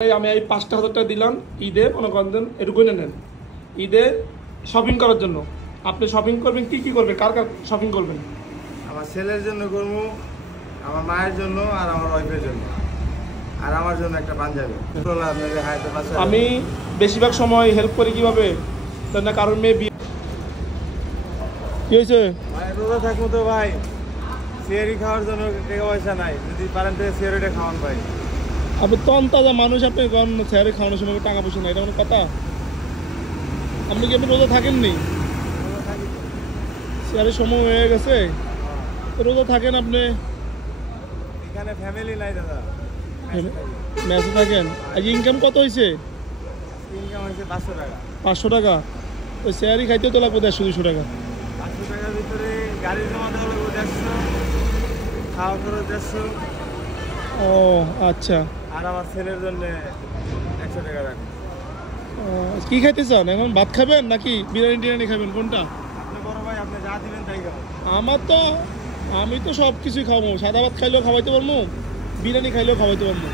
আমি এই ৫,০০০ টাকা দিলাম ঈদে মনে করেন এটুকুই নেন ঈদে শপিং করার জন্য। আপনি শপিং করবেন কি করবেন, কার কার শপিং করবেন? আমার ছেলের জন্য করবো, আমার মায়ের জন্য, আর আমার ওয়াইফের জন্য, আর আমার জন্য একটা পাঞ্জাবি। আমি বেশিরভাগ সময় হেল্প করি কিভাবে, না কারণ মেয়ে বিয়ে কি হয়েছে ভাই, রোজা থাকবো তো ভাই, সিয়ারি খাওয়ার জন্য টাকা পয়সা নাই, যদি পারেন তো সিয়ারিটা খাওয়ান ভাই। আপনি তন্তাজা মানুষ, আপনি স্যারে খাওয়ানোর সময় টাকা পয়সা নাই, এটা কোনো কথা? আপনি কি আপনি রোজা থাকেননি? স্যারের সময় হয়ে গেছে, রোজা থাকেন আপনি? এখানে ফ্যামিলি নাই দাদা, মেসে থাকেন। আজ ইনকাম কত হয়েছে? ইনকাম হয়েছে 500 টাকা। 500 টাকা? ওই স্যারই খাইতেও তো লাগবে 150-200 টাকা। 500 টাকার ভিতরে গাড়ি জমা দেওয়া লাগবে 150, খাওয়া খরচ 150। ও আচ্ছা। আর আমার ছেলের জন্য 100 টাকা রাখবো। কি খাইতে চান এখন? ভাত খাবেন নাকি বিরিয়ানি খাবেন, কোনটা? আপনি বড় ভাই, আপনি যা দিবেন তাই খাবো। আমি তো সব কিছুই খাবো, সাদা ভাত খাইলেও খাওয়াইতে পারবো, বিরিয়ানি খাইলেও খাওয়াইতে পারবো।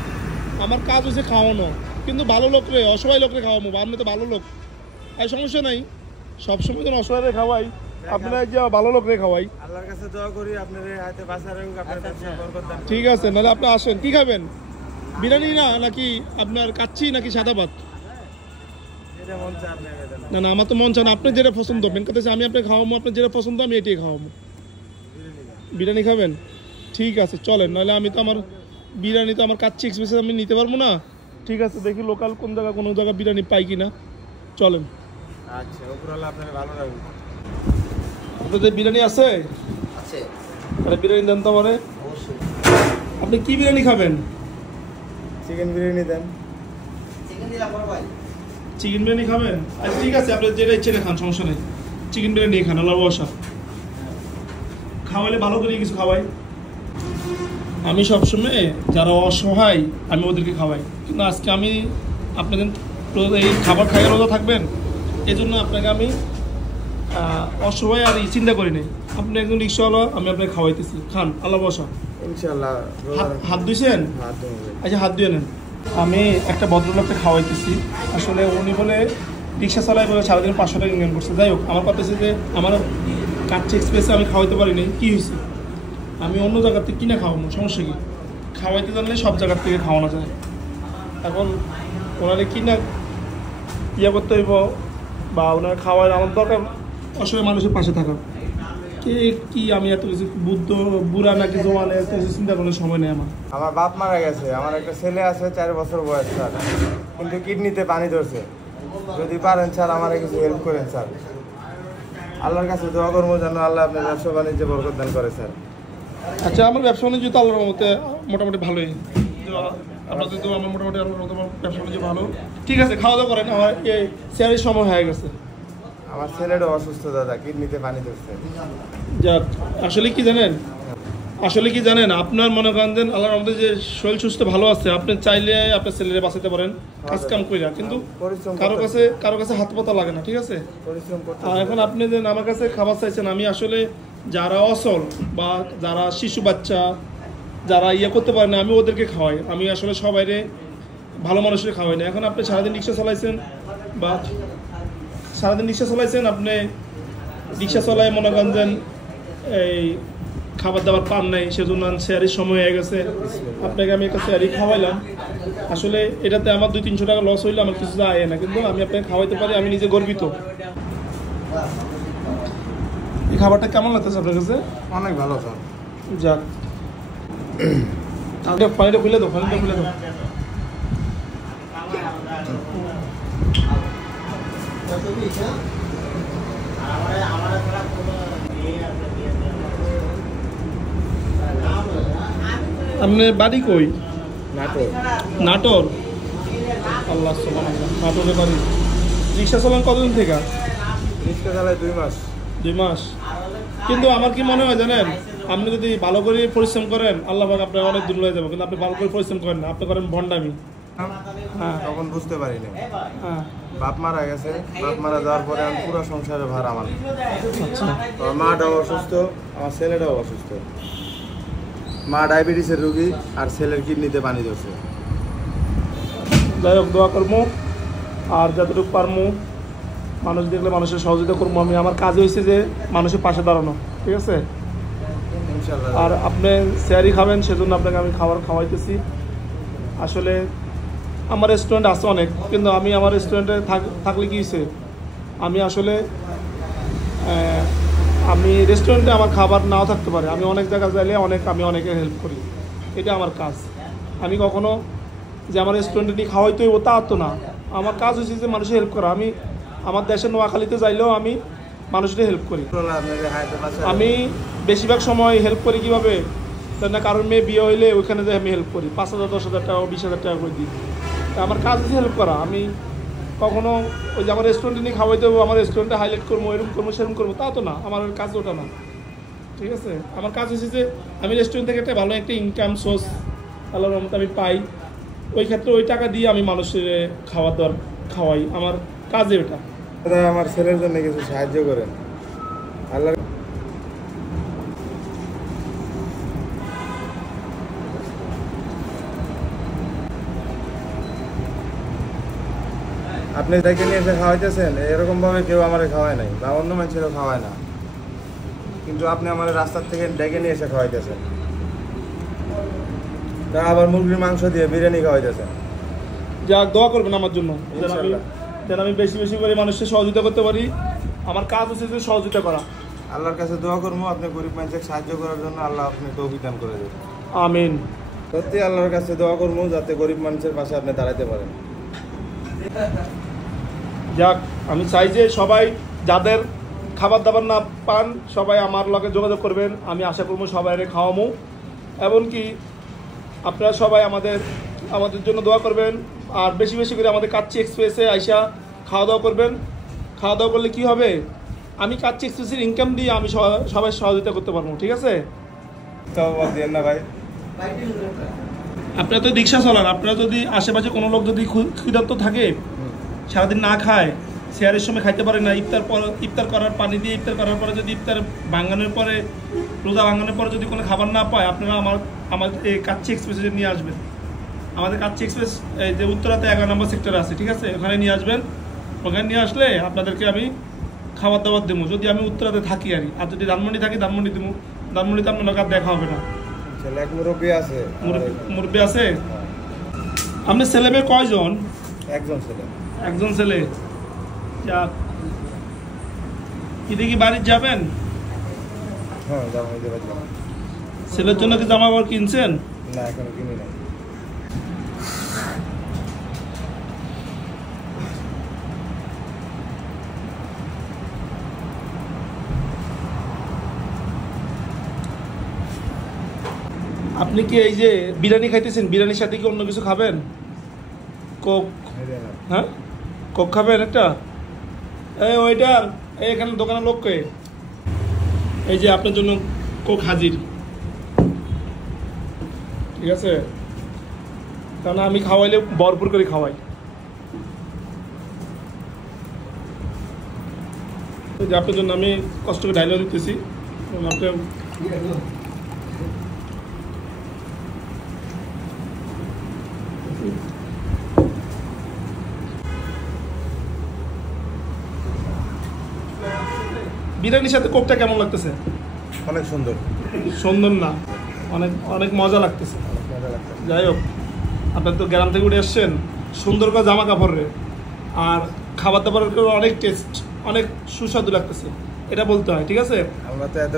আমার কাজ হচ্ছে খাওয়ানো, কিন্তু ভালো লোকরে, অসহায় লোকরে খাওয়াবো। আপনি তো ভালো লোক, আর সমস্যা নাই, সবসময় তো অসহায় খাওয়াই, আপনারা যে ভালো লোকরে খাওয়াই। আল্লাহর কাছে দোয়া করি আপনার হাতে বাঁচা রাখুক, আপনার ব্যবসা বরকত দান। ঠিক আছে, নাহলে আপনি আসেন। কি খাবেন, বিরিয়ানি না নাকি আপনার কাচ্চি নাকি সাদা ভাত? যেটা মন চায় আপনি দেন। না না, আমার তো মন চান, আপনি যেটা পছন্দ। মেন কথা হচ্ছে আমি আপনাকে খাওয়াবো, আপনার যেটা পছন্দ আমি এটাই খাওয়াবো। বিরিয়ানি খাবেন? ঠিক আছে চলেন, নাহলে আমি তো আমার বিরিয়ানি তো আমার কাচ্চি এক্সপ্রেস আমি নিতে পারবো না। ঠিক আছে, দেখি লোকাল কোনো জায়গায় বিরিয়ানি পাই কিনা, চলেন। আচ্ছা, উপরওয়ালা আপনার ভালো রাখুক। আপনাদের বিরিয়ানি আছে? আছে। তাহলে বিরিয়ানি দেন তো আমারে। অবশ্যই। আপনি কি বিরিয়ানি খাবেন? চিকেন বিরিয়ানি দেন। চিকেন দিলাম বড় ভাই। চিকেন বিরিয়ানি খাবেন? আচ্ছা ঠিক আছে, আপনি যেটা ইচ্ছে খান, সমস্যা নেই। চিকেন বিরিয়ানি খান, আল্লাহর ভরসা। খাওয়ালে ভালো করে কিছু খাওয়াই। আমি সবসময় যারা অসহায় আমি ওদেরকে খাওয়াই, কিন্তু আজকে আমি আপনাদের এই খাবার খাইয়ে রোজা থাকবেন, এই জন্য আপনাকে আমি অসহায় আর চিন্তা করি নাই। আপনি একজন রিক্সাওয়ালা, আমি আপনাকে খাওয়াইতেছি, খান, আল্লাহ ভরসা। ইনশাআল্লাহ। হাত ধুইছেন? আচ্ছা হাত ধুয়ে নেন। আমি একটা ভদ্রলোককে খাওয়াইতেছি, আসলে উনি বলে রিক্সা চালায় বলে সারাদিন 500 টাকা ইনকাম করছে। যাই হোক, আমার কথা হচ্ছে যে আমার কাচ্চি এক্সপ্রেসে আমি খাওয়াইতে পারিনি, কী হয়েছে? আমি অন্য জায়গার থেকে কিনে খাওয়াবো, সমস্যা কি? খাওয়াইতে জানলে সব জায়গার থেকে খাওয়ানো যায়। এখন ওনারা কিনা ইয়ে করতে হইব, বা ওনারা খাওয়ার আমার দরকার অসহায় মানুষের পাশে থাকা। কি আমি এত কিছু বুড়া নাকি জোয়ান, এত কিছু চিন্তা করার সময় নেই আমার। আমার বাপ মারা গেছে, আমার একটা ছেলে আছে 4 বছর বয়স স্যার, কিন্তু কিডনিতে পানি ধরছে। যদি পারেন স্যার আমার কিছু হেল্প করেন স্যার। আল্লাহর কাছে দোয়া করবো যেন আল্লাহ আপনার ব্যবসা বাণিজ্যে বরকত দান করে স্যার। আচ্ছা, আমার ব্যবসা বাণিজ্য তো আল্লাহর মতে মোটামুটি ভালোই, আপনাদের তো আমার মোটামুটি আল্লাহর মতো ব্যবসা বাণিজ্য ভালো। ঠিক আছে, খাওয়া দাওয়া করেন, আমার এই চেয়ারের সময় হয়ে গেছে। আমার ছেলেটাও অসুস্থ দাদা, কিডনিতে পানি ধরছে। যাক, আসলে কি জানেন আপনার মনে করেন যে আল্লাহর মধ্যে যে শরীর সুস্থ ভালো আছে, আপনি চাইলে আপনার ছেলেরে বাঁচাতে পারেন কাজ কাম কইরা, কিন্তু কারো কাছে হাত পাতা লাগে না। ঠিক আছে, আর এখন আপনি যে আমার কাছে খাবার চাইছেন, আমি আসলে যারা অসল বা যারা শিশু বাচ্চা যারা ইয়ে করতে পারে না, আমি ওদেরকে খাওয়াই। আমি আসলে সবাইরে ভালো মানুষের খাওয়াই না। এখন আপনি সারাদিন রিক্সা চালাইছেন, আপনি রিক্সা চলায় মনে করেন এই খাবার দাবার পান নাই, সেজন্য শেয়ারের সময় হয়ে গেছে, আপনাকে আমি একটা শেয়ারই খাওয়াইলাম। আসলে এটাতে আমার 200-300 টাকা লস হইলে আমার কিছু যায় না, কিন্তু আমি আপনাকে খাওয়াইতে পারি, আমি নিজে গর্বিত। এই খাবারটা কেমন লাগতেছে আপনার কাছে? অনেক ভালো স্যার। যাক, পানিটা খুলে দাও। আপনার বাড়ি কই? নাটোর। আল্লাহ সুবহানাল্লাহ, নাটোরে বাড়ি। রিক্সা চালান কতদিন থেকে? রিক্সা চালায় 2 মাস। 2 মাস। কিন্তু আমার কি মনে হয় জানেন, আপনি যদি ভালো করে পরিশ্রম করেন, আল্লাহ পাক আপনার অনেক দূর হয়ে যাবে, কিন্তু আপনি ভালো করে পরিশ্রম করেন না, আপনি করেন ভণ্ডামি। হ্যাঁ, তখন বুঝতে পারি না। বাপ মারা গেছে, বাপ মারা যাওয়ার পরে আমি পুরো সংসারের ভার আমার। আচ্ছা, আমার মাটাও অসুস্থ, আমার ছেলেটাও অসুস্থ। মা ডায়াবেটিসের রোগী আর ছেলের কিডনিতে পানি ধরছে। যাই হোক দোয়া করবো, আর যতটুকু পারবো মানুষ দেখলে মানুষের সহযোগিতা করবো। আমি আমার কাজ হয়েছে যে মানুষের পাশে দাঁড়ানো, ঠিক আছে। ইনশাল্লাহ। আর আপনি শেয়ারই খাবেন, সেজন্য আপনাকে আমি খাবার খাওয়াইতেছি। আসলে আমার রেস্টুরেন্ট আছে অনেক, কিন্তু আমি আমার রেস্টুরেন্টে থাকলে কী হয়েছে, আমি আসলে আমি রেস্টুরেন্টে আমার খাবার নাও থাকতে পারে, আমি অনেক জায়গায় চাইলে আমি অনেকে হেল্প করি, এটা আমার কাজ। আমি কখনো যে আমার রেস্টুরেন্টে নিয়ে খাওয়াইতে হইব তা তো না, আমার কাজ হচ্ছে যে মানুষের হেল্প করা। আমি আমার দেশের নোয়াখালীতে যাইলেও আমি মানুষের হেল্প করি। আমি বেশিরভাগ সময় হেল্প করি কীভাবে, তাই না, কারোর মেয়ে বিয়ে হইলে ওইখানে যে আমি হেল্প করি, 5,000 10,000 টাকা 20,000 টাকা করে দিই। আমার কাজ হচ্ছে হেল্প করা। আমি কখনো ওই যে আমার রেস্টুরেন্টে নিয়ে খাওয়াইতে হবো, আমার রেস্টুরেন্টে হাইলাইট করবো, এরকম করবো সেরকম করবো তা তো না, আমার কাজ ওটা না, ঠিক আছে। আমার কাজ হচ্ছে যে আমি রেস্টুরেন্ট থেকে একটা ভালো একটা ইনকাম সোর্স আল্লাহর রহমতে আমি পাই, ওই ক্ষেত্রে ওই টাকা দিয়ে আমি মানুষের খাওয়াই, আমার কাজে ওটা। আমার ছেলের জন্য কিছু সাহায্য করেন আল্লাহ। আপনি ডেকে নিয়ে এসে খাওয়াইতেছেন, এরকম ভাবে কেউ আমার খাওয়ায় নাই বা অন্য মানুষেরও খাওয়ায় না, কিন্তু আপনি আমার রাস্তার থেকে ডেকে নিয়ে এসে খাওয়াইতেছেন, তা আবার মুরগির মাংস দিয়ে বিরিয়ানি খাওয়াইতেছেন। যাক, দোয়া করবেন আমার জন্য, যেন আমি বেশি বেশি করে মানুষের সহযোগিতা করতে পারি। আমার কাজ হচ্ছে যে সহযোগিতা করা। আল্লাহর কাছে দোয়া করবো আপনি গরিব মানুষের সাহায্য করার জন্য, আল্লাহ আপনি তৌফিক দান করে দেবেন। আমিন। সত্যি আল্লাহর কাছে দোয়া করবো যাতে গরিব মানুষের পাশে আপনি দাঁড়াতে পারেন। যাক, আমি চাই যে সবাই যাদের খাবার দাবার না পান সবাই আমার লগে যোগাযোগ করবেন, আমি আশা করবো সবাই খাওয়ামো। এমনকি আপনারা সবাই আমাদের জন্য দোয়া করবেন, আর বেশি বেশি করে আমাদের কাচ্চি এক্সপ্রেসে আইসা খাওয়া দাওয়া করবেন। খাওয়া দাওয়া করলে কি হবে, আমি কাচ্চি এক্সপ্রেসের ইনকাম দিয়ে আমি সবাই সহযোগিতা করতে পারবো, ঠিক আছে। দিয়েন না ভাই, আপনারা তো রিক্সা চালান, আপনারা যদি আশেপাশে কোনো লোক যদি ক্ষুধার্ত থাকে, সারাদিন না খায়, শেয়ারের সময় খাইতে পারে না, ইফতার করার পানি দিয়ে ইফতার করার পরে যদি ইফতার ভাঙানোর পরে, রোজা ভাঙানোর পরে যদি কোনো খাবার না পায়, আপনারা আমাদের এই কাচ্চি এক্সপ্রেসে নিয়ে আসবেন। আমাদের কাচ্চি এক্সপ্রেস এই যে উত্তরাতে 11 নম্বর সেক্টর আছে, ঠিক আছে, ওখানে নিয়ে আসবেন। ওখানে নিয়ে আসলে আপনাদেরকে আমি খাবার দাবার দেবো, যদি আমি উত্তরাতে থাকি আর যদি ধানমন্ডি থাকি ধানমন্ডি দেবো। ধানমন্ডিতে আপনার লোক আর দেখা হবে না। মুরব্বী আছে, মুরব্বী আছে। আপনার ছেলে মেয়ে কয়জন? একজন ছেলে। যাক, কি বাড়ি যাবেন? ছেলের জন্য কি জামা কাপড় কিনছেন? না, এখনো কিনি নাই। আপনি কি এই যে বিরিয়ানি খাইতেছেন, বিরিয়ানির সাথে কি অন্য কিছু খাবেন? কোক? হ্যাঁ, কোক খাবেন একটা? এই ওইটার এখানে দোকানের লোককে, এই যে আপনার জন্য কোক হাজির, ঠিক আছে। কারণ আমি খাওয়াইলে ভরপুর করে খাওয়াই। আপনার জন্য আমি কষ্ট করে ডায়লগ দিতেছি। বিরিয়ানির সাথে কোকটা কেমন লাগতেছে? অনেক সুন্দর। সুন্দর না, অনেক অনেক মজা লাগতেছে। যাই হোক, আপনার তো গ্রাম থেকে উঠে আসছেন, সুন্দর করে জামা কাপড়ে আর খাবার দাবারের অনেক টেস্ট, অনেক সুস্বাদু লাগতেছে, এটা বলতে হয়, ঠিক আছে। আমরা তো এত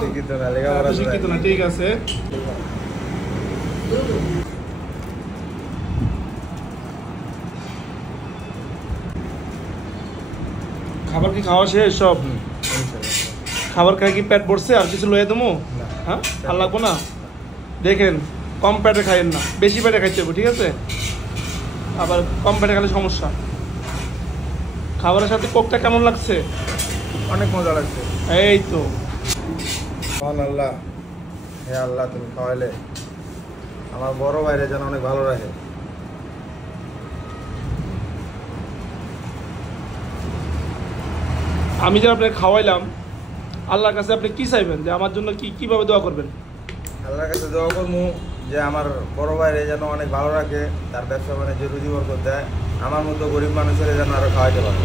শিক্ষিত না, ঠিক আছে। খাবার কি খাওয়া শেষ সব? খাবার খাই কি পেট ভরছে? আর কিছু লয়ে দেবো? হ্যাঁ, আর লাগবো না। দেখেন, কম পেটে খাইয়েন না, বেশি পেটে খাইতে হবে, ঠিক আছে। আবার কম পেটে খেলে সমস্যা। খাবারের সাথে কোকটা কেমন লাগছে? অনেক মজা লাগছে। এই তো আল্লাহ, হে আল্লাহ, তুমি খাওয়াইলে আমার বড় বাইরে যেন অনেক ভালো রাখে। আমি যে আপনাকে খাওয়াইলাম, আল্লাহর কাছে আপনি কি চাইবেন, যে আমার জন্য কিভাবে দোয়া করবেন? আল্লাহর কাছে দোয়া করবো যে আমার বড় ভাইরে যেন অনেক ভালো রাখে, তার ব্যবসা বাণিজ্য রুজি বরকত দেয়, আমার মতো গরিব মানুষের যেন আরো খাওয়াইতে পারে।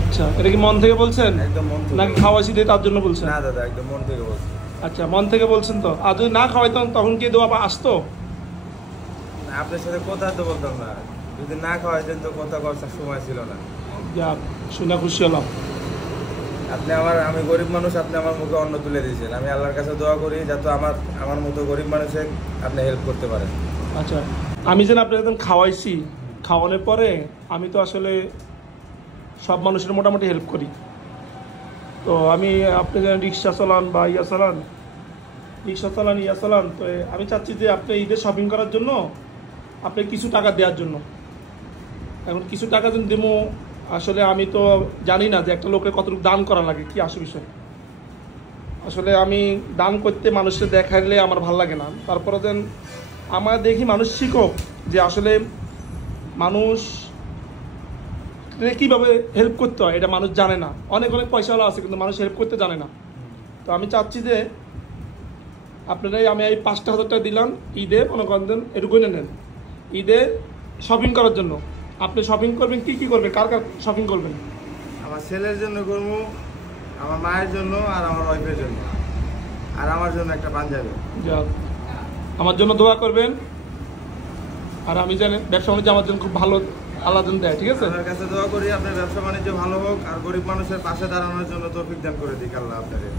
আচ্ছা, এটা কি মন থেকে বলছেন একদম মন থেকে। নাকি খাওয়াইছি দিয়ে তার জন্য বলছেন? না দাদা, একদম মন থেকে বলছি। আচ্ছা, মন থেকে বলছেন তো। আর যদি না খাওয়াইতাম তখন কি দোয়া আসতো? না, আপনার সাথে কথা তো বলতাম না, যদি না খাওয়াইতেন তো কথা করার সময় ছিল না। যা শুনে খুশি হলাম। আমি গরিব মানুষ, আপনি আমার মুখে অন্ন তুলে দিয়েছেন। আমি আল্লাহর কাছে দোয়া করি যাতে আমার মতো গরিব মানুষের আপনি হেল্প করতে পারেন। আচ্ছা, আমি যেন আপনাকে একদম খাওয়াইছি, খাওয়ানোর পরে আমি তো আসলে সব মানুষের মোটামুটি হেল্প করি। তো আমি আপনি যেন রিক্সা চালান বা ইয়া চালান, তো আমি চাচ্ছি যে আপনি ঈদের শপিং করার জন্য আপনি কিছু টাকা দেওয়ার জন্য। এখন কিছু টাকা যদি দেবো, আসলে আমি তো জানি না যে একটা লোকের কতটুকু দান করা লাগে, কি আসে বিষয়। আসলে আমি দান করতে মানুষকে দেখাইলে আমার ভাল লাগে না। তারপরে যেন আমার দেখি মানুষ শিখুক যে আসলে মানুষ কীভাবে হেল্প করতে হয়, এটা মানুষ জানে না। অনেক পয়সাওয়ালা আছে কিন্তু মানুষ হেল্প করতে জানে না। তো আমি চাচ্ছি যে আপনারাই, আমি এই 5,000 টাকা দিলাম ঈদে, মনে করেন এটুকুই নেন ঈদে শপিং করার জন্য। আপনি শপিং করবেন, কি করবেন, কার শপিং করবেন? আমার ছেলের জন্য করবো, আমার মায়ের জন্য, আর আমার ওয়াইফের জন্য, আর আমার জন্য একটা পাঞ্জাবি। যা, আমার জন্য দোয়া করবেন। আর আমি জানি ব্যবসা বাণিজ্য আমার জন্য খুব ভালো আল্লাহ দেয়, ঠিক আছে? আপনার কাছে দোয়া করি আপনার ব্যবসা বাণিজ্য ভালো হোক, আর গরিব মানুষের পাশে দাঁড়ানোর জন্য তৌফিক দান করে দিক আল্লাহ আপনাদের।